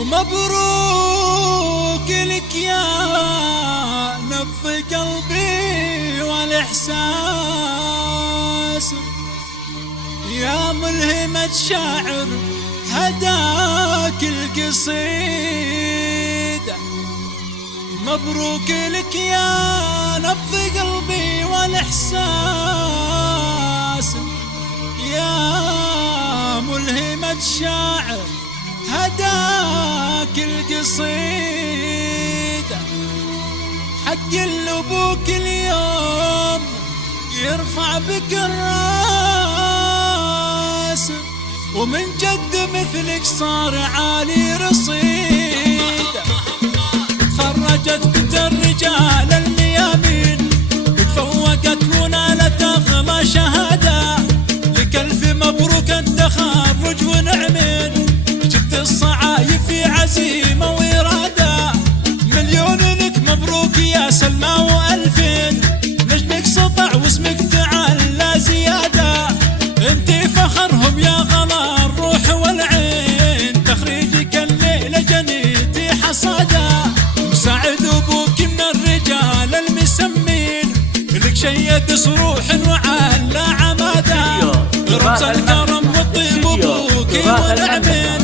ومبروك لك يا نبض قلبي والإحساس، يا ملهمة شاعر هداك القصيدة. مبروك لك يا نبض قلبي والإحساس، يا ملهمة شاعر هداك القصيدة. حق الأبوك اليوم يرفع بك الراس، ومن جد مثلك صار عالي رصيدة. تخرجت بنت الرجال الميامين، تفوقت ونالت أغلى شهادة. لك ألف مبروك التخرج ونعمين، جبت الصعايب في عزيمة وإرادة. مليون لك مبروك يا سلمى وألفين، نجمك سطع واسمك تعلى زيادة. انتي فخرهم يا غلا الروح والعين، تخريجك الليلة جنيتي حصادة. مساعد أبوك من الرجال المسمين، لك شيد صروح وعلى عمادة. رمز الكرم والطيب أبوك ونعمين،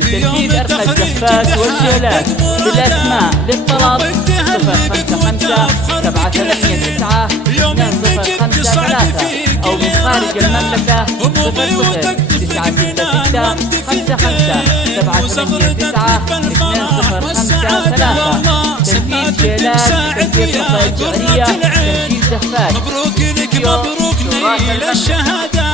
تنفيذ أرقى الزفات والجيلات بالأسماء للطلب 055 789 2053 أو من خارج المملكة 009665 تنفيذ جيلات، تنفيذ قصائد شعرية، تنفيذ زفات. مبروك لك مبروك نيل الشهادة،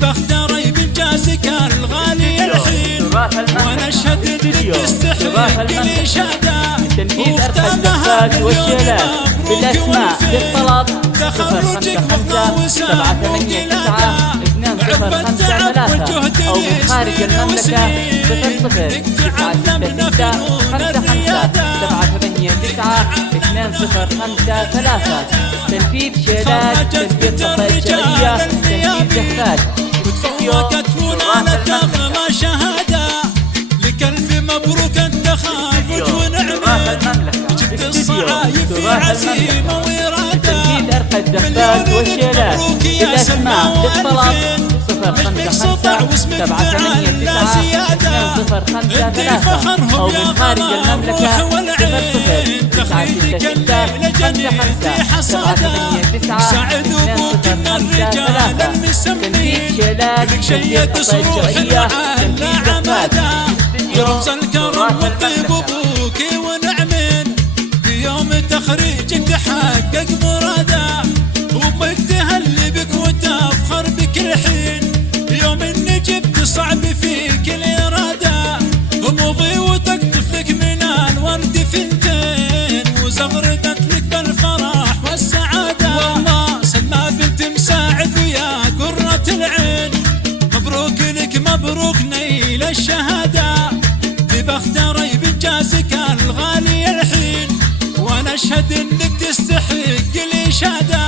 بختاري بإنجازك الغالي الحين، وانا اشهد انك تستحق الاشاده. تنفيذ أرقى الزفات والجيلات بالأسماء للطلب 055 789 2053 أو من خارج المملكة 009655 تنفيذ شيلات، تنفيذ قصائد شعرية، تنفيذ زفات. وتفوقت ونالت أغلى شهادة. لك ألف مبروك التخرج ونعمين، جبت الصعايب في عزيمة وإرادة. تنفيذ أرقى الزفات والجيلات بالأسماء للطلب 055 789 2053 أو من خارج المملكة 009665 تنفيذ شيلات، تنفيذ قصائد شعرية، تنفيذ زفات. رمز الكرم والطيب أبوك ونعمين، بيوم تخريجك تحقق مراده. أمك تهلي بك وتفخر بك الحين، يوم إني جبت صعب فيك الإرادة. ومضي وتقطف لك من الورد ثنتين، وزغردت لك بالفرح والسعادة. والله سلمى بنت مساعد ويا قرة العين، مبروك لك مبروك نيل الشهادة. بختاري بإنجازك الغالي الحين، وانا اشهد انك تستحق الاشاده.